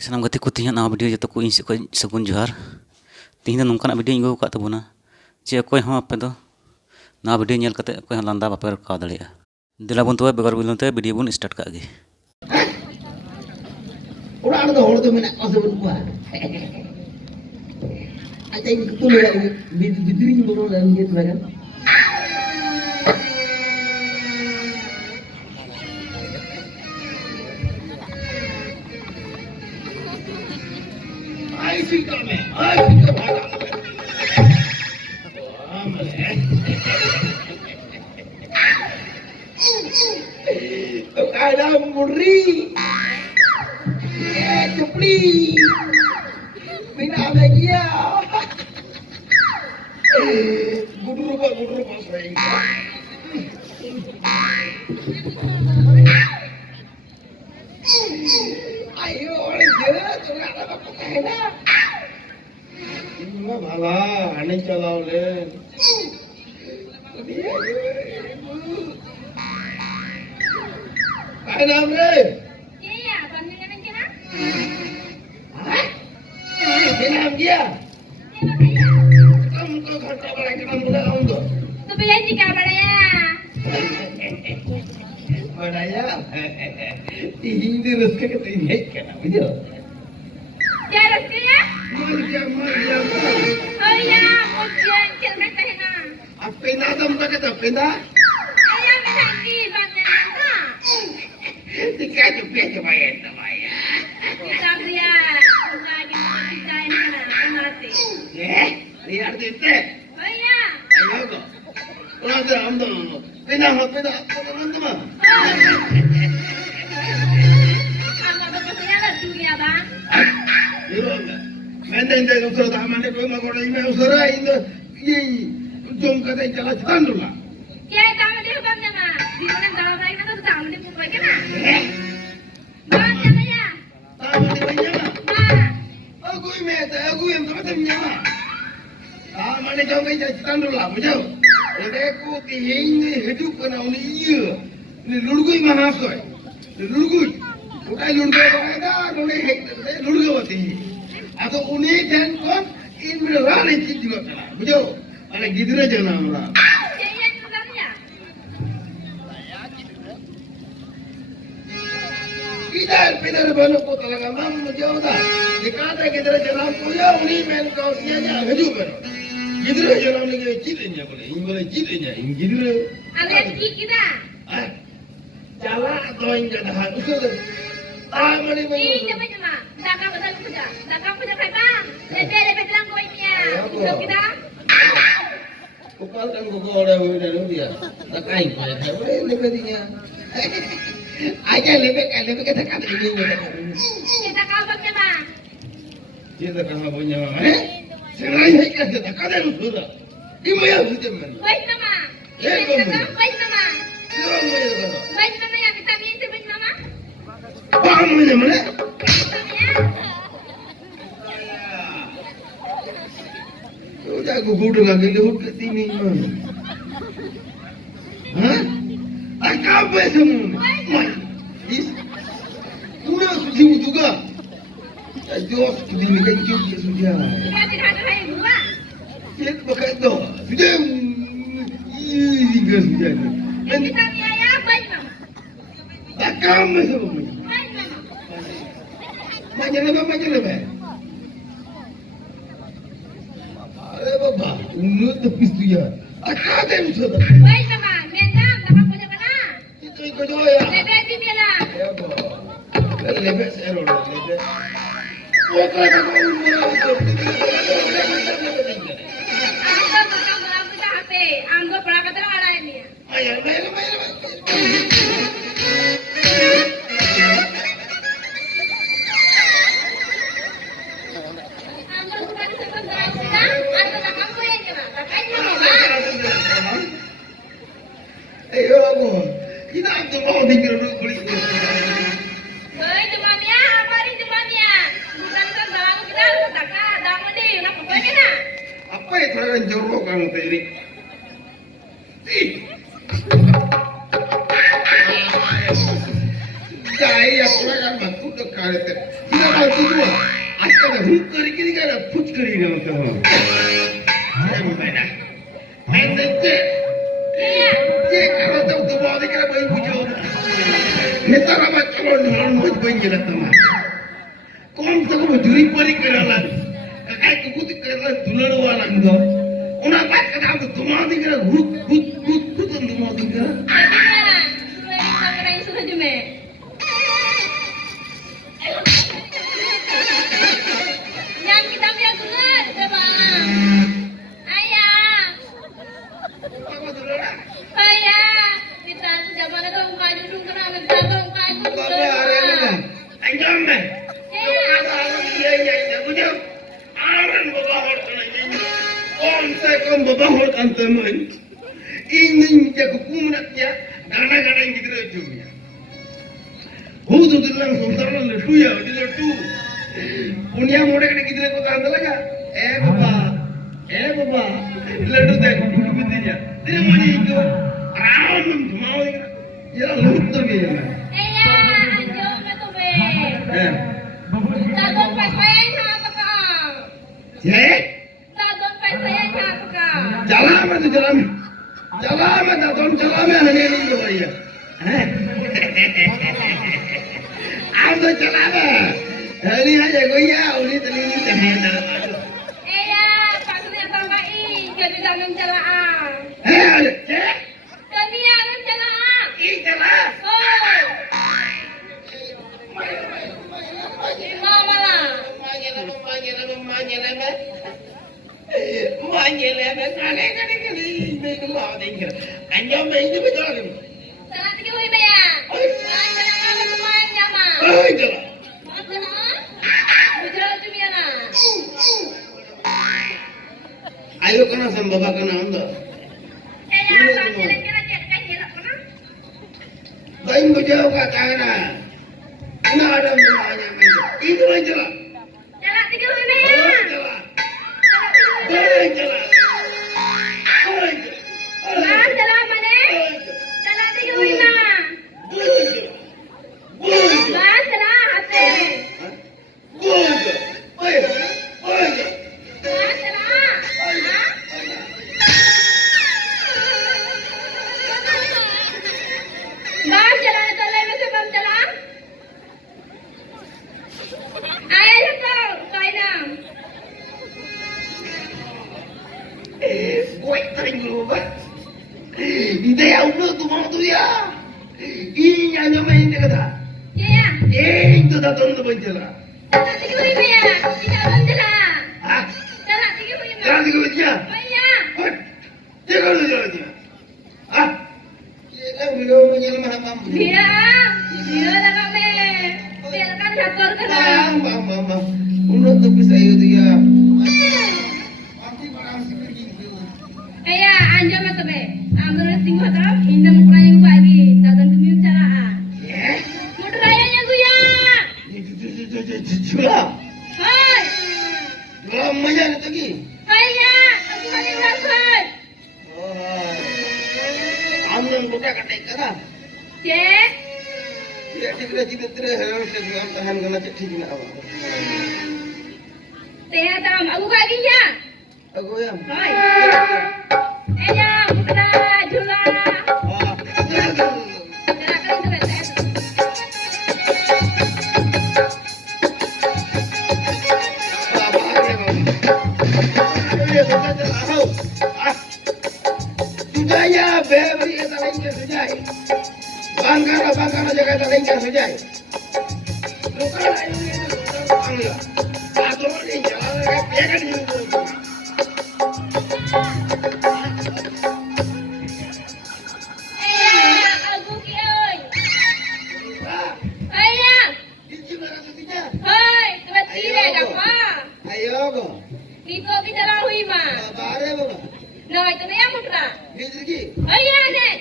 Sanam gati ku tinya nawa video joto ku ᱤᱧ ᱥᱮᱫ ᱠᱷᱚᱱ ᱥᱟᱹᱜᱩᱱ ᱡᱚᱦᱟᱨ ᱛᱤᱦᱤᱧ ᱫᱚ ᱱᱚᱝᱠᱟᱱᱟᱜ ᱵᱷᱤᱰᱤᱭᱳᱧ ᱟᱹᱜᱩ ᱟᱠᱟᱫ ᱛᱟᱵᱚᱱᱟ ᱡᱮ ᱚᱠᱚᱭ ᱦᱚᱸ ᱟᱯᱮ ᱫᱚ ᱱᱚᱣᱟ ᱵᱷᱤᱰᱤᱭᱳ ᱧᱮᱞ ᱠᱟᱛᱮ ᱚᱠᱚᱭ ᱦᱚᱸ ᱞᱟᱸᱫᱟ ᱵᱟᱯᱮ ᱨᱟᱠᱟᱵ ᱫᱟᱲᱮᱭᱟᱜᱼᱟ ᱫᱮᱞᱟ ᱵᱚᱱ ᱛᱚᱵᱮ ᱵᱮᱜᱚᱨ ᱵᱤᱞᱚᱢ ᱛᱮ ᱵᱷᱤᱰᱤᱭᱳ ᱵᱚᱱ ᱥᱴᱟᱨᱴ ᱠᱟᱜ ᱜᱮ orang ada hor tu menak kau sebut kuah. Ada yang betul ya, bidring betul dalam gitu kan. Ayo sih kami, ayo kita berangkat. Ada muri. Cepli, mina bagia. Gudur apa sayang. Ayo orang jelas jangan ada apa-apa. Ini malah aneh calau len. Hai namre. Kenapa dia? Kamu kau kata orang kenal muda kamu tu? Tu pilih jika beraya. Beraya? Ini rezeki kita ini kan, betul? Ya rezekinya? Maria. Oh ya, ujian cermat tehna. Apa yang ada muda kata apa yang ada? Ayah menangi banyak na. Tiga cukup cuma yang namanya. Kita dia, lagi kita ini na, mati. Lihat itu. Oh ya. Ayo kau. Orang tu am tu. Pindah. Teman-teman. Kamu apa punya lah dunia bang? Mending dari usaha taman itu mah kalau ini usaha ini jom kata jalan cetan dulu lah. Ya kamu dia bang ya mah. Di mana dalam lagi na tu kamu dia pun baik na. Bang ya. Taman di mana mah? Nah. Aku yang tempat mah. Taman ini jom kata jalan cetan dulu lah, betul? Jadi aku ini hidup kena ini ini lurgui mahasoi, lurgui. Bukan lurgui apa ada, lurgui apa sih? Atau unik dan kon ini benar ini juga kena, betul? Ada gitu aja nama. Ya yang sebenarnya. Kita banyak kota lagi mam jauh dah. Dikata kita jalan punya ini main kau siapa hidup kan? Gitu jalan lagi citenya boleh, ini gitu. Ada kita. Jalan atau yang jadi harus tu. Taman ini Ini mana? apa cuma? Dakam punya kai bang. Lebih bilang kau ini ya. Untuk kita. Kukal kan kukal orang dia. Tak kain kau ya. Lebih dia. Aja lebih kata ini. Kita kau bang ya bang. Kita kan punya. Selain itu kita kata sudah. Ibu yang sudah mana? Baik nama. Baik nama. Baik nama yang kita minta baik nama. Paham mana? Udah aku bodoh lagi lu ke sini mana? Hah? Tak apa semua. Sudah sudah juga. Jauh ini kan cuci sudah. Kita tidak ada lagi dua. Dia pakai tu. Sudah. Ini sudah. Kita ni ayah baik nama. Tak kamu semua. Baik nama. Macam apa? Aduh bapa, unut tepis tu ya. Akak ada sudah. Baik nama. Mendam dakam punya mana? Itu ikut ya. Lebih di bila. Ya bapa. Lebih serol lebih. Bukan aku unut. Anda bakal dalam kita HP. Anda pernah kata ada ini. Ayah. Anda sudah disebut dalam kita. Anda dakam punya cuma. Dakam nama bang. Ayo aku. Kita tu mau tinggal dulu kulit. Baik demamnya. Apa ini demamnya? Bukan kan dalam kita. Dakam. Dalam ini. Nak pokoknya na. Apa yang terang jorok kamu tadi? Saya pernah kan batu dekat. kalau tu tu, asal dah hook kari kiri kan, push kiri kan tu. Saya mana? Main dek. Dek kalau tahu tu bawa dek apa ibu jauh. Neta rabat kalau orang mau jual jelas teman. Kau tak mau juri pari keralan. Kakai kuku tu keralan dular walang tu. Orang baik kata aku tu mau dek hook tu mau dek. Sudah jume. Yang kita punya dulur, coba. Ayah. Ayah. Kita sudah pada dong kaju dong kena minta dong kaju. Bapak hari ni, anjam ni. Ada orang iya, bujang. Aran bapak orang kena ini. Orang saya kan bapak orang kan teman. Ini jago kumunatnya, gana-gana yang kita cuci. Hudu dilang sumberlah lesu ya, di lesu. Punya muda kena kita lepas anda laga. Bapa, lesu dek, dulu betinya. Tidak mana itu, ram mau ini. Ya lesu tu dia. Ayah, anjom itu be. Dadon pasayang apa kau? Cek. Dadon pasayang apa kau? Jalan tu jalan. Jalan dadon jalan hanya ini tu ya. Aku jalan. Hari aja goya, uli tadi ni terhenda. Ayah, pasnya tambahin, jadi jangan celaan. Cek. Kami yang celaan. Jalan. Oh, mama lah. Salah tiga hui bayar. Jangan apa teman jama. Bujang tu biara. Ayo kena sama bapak kena anda. Ayah, pasnya kira cek kan jelak kena. Baik bujau kata kena. Kena ada mulanya macam. Itu aja lah. Salah tiga hui bayar. Jalan. Salah tiga hui bayar. Jalan. Bang, salah mana? Salah tiga hui bayar. Bang, salah hati. Bang, salah. Bang, jalan itu lagi sebab jalan. Ayah itu, kainam. Ida ya udah tu mau tu ya. Ini hanya main dia kata. Ya, Itu dah tuan tu penjela. salah tiga hui bayar. Tidak bang jalan. Ah, Salah tiga hui bayar. jangan tiga baca. Ayah. Hot, jangan lu jalan dia. Ah, kita belum menyelamat apa. Dia dah kami. Biarkan catur kena. Bang. Unut tu bisa itu ya. Ayah, anjam itu be. Ambil tinggal terus. Indah mau kurang yang bagi. Datang ke mimpi jalan. Ya, Motor ayahnya gue ya. jual. Hai. Jual macam ni lagi. Ayah, aku balik langsung. Oh, ambil budak kata kata. Cek. Tidak tidak harus dengan tahan kena cek tinggi nak awak. Teh tam, aku bagi ya. Aku yang. Hai. Ayah, buka jula. Ah, Jalan kering tu betul. Sujaya beri kita lengkap sujai. Bangkara jaga kita lengkap sujai. Bukan ini bangga. Atau ini jalan ya kan ini. Ayah, aku kioi. Ayah. Ini mana sujai? Hai, tempat tira apa? Ayo go. Dito kita lahui mah. Bare baba. No, itu dia mutra. Hijriki. Ayah nek.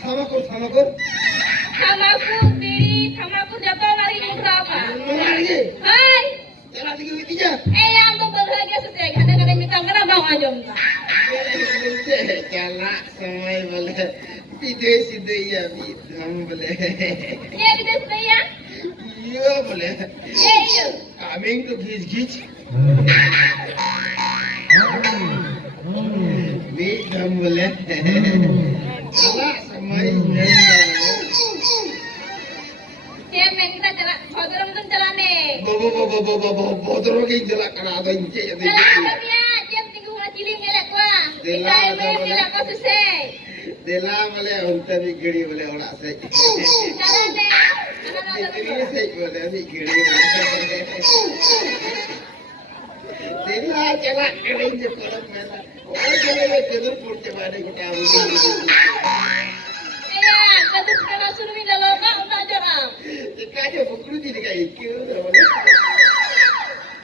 Thamakur. Thamaku biri, thamaku jatuh lagi mutra apa? Mana lagi? Hai. Jalan lagi witinya. Ayah, aku berharga sesuai. Kadang-kadang minta kena bau aja mutra. Jalan semai boleh. Video ya, boleh. Ini kita sebenarnya. boleh. Ya, iya. Kambing tu giz-giz. Ni dah boleh. Salah sama ini. Cemen kita jalan, kotoran tuh jalan nih. Bodoh ke jelak kena ada ince jadi. Jalan kami jam tinggu hati ngelak gua. Kita ini tidak kau susah. Dela boleh untuk digeri boleh orang saya. Jalan deh. Digeri saya boleh digeri. Dela jelak kering je kalau mana. Orang jelak kedur pun cuma ada kita ambil. Iya, kata sekarang suruh minta loka untuk jalan. Jika je pukul jadi kayak itu.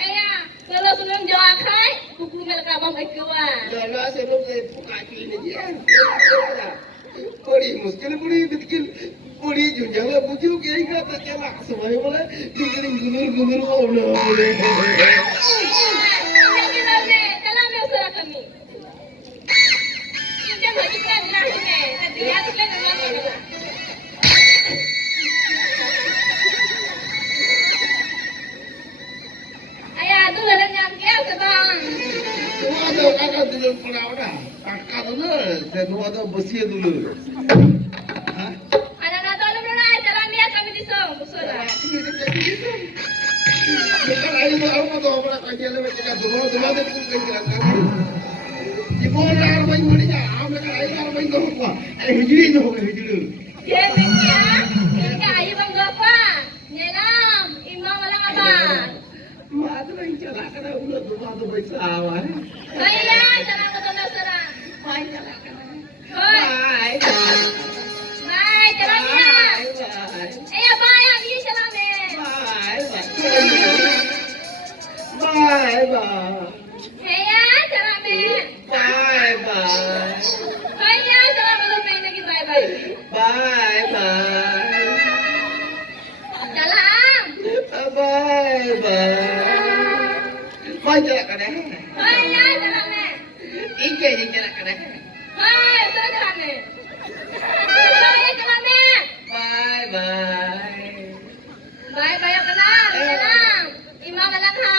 Iya, kalau suruh jalan kai, buku mereka bang kekuan. Dala sebelum saya buka ini dia. Beri muskil beri betul. Beri junjanglah bujuk kayak kata jelak semua boleh digering gunur Allah boleh. Jalan usaha kami. Jangan lagi kan nih. Tadi lihat kan nama. Ayah, tu dah nyampe sebang. Dua tu kakak dulu pernah ada. Kakak dulu, dan dua tu bersih dulu. Hah? Anak-anak tu belum nak jalan dia kami disong. Busura. Bukan air tu apa tu apa nak kaji lewat cakap dua tu pun kerja kamu. Di mana air main mana ya? Ambil air main kau apa? Hijri tu hijri. Dia mikir, ini ayah bang apa? Nyelam, imam malang apa? Mak tu yang celak kena ulat tu tu bersawah. Ayah, jalan ke tanah serang. Mai celak kena. Hoi, Mai. bye, jalannya. Mai. Ayah, bye, ini jalan deh. Bye bye. Ayah, jalan deh. Bye bye. Ayah, jalan belum main lagi, bye bye. Bye bye. Jalan. Bye bye. Mai jalan kena. Ayah, jalan deh. Ike je jalan kena. Hai, sudah jalan deh. Ayah, jalan deh. Bye bye. Bye bye, yang kenal, jalan. Imam malang ha.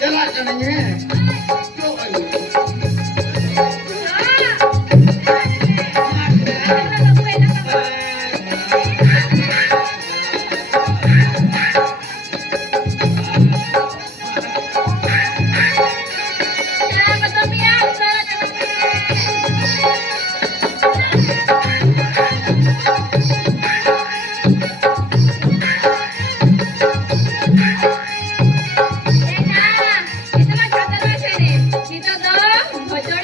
Jalan kenanya. Cok ayo. Kita dong, bocor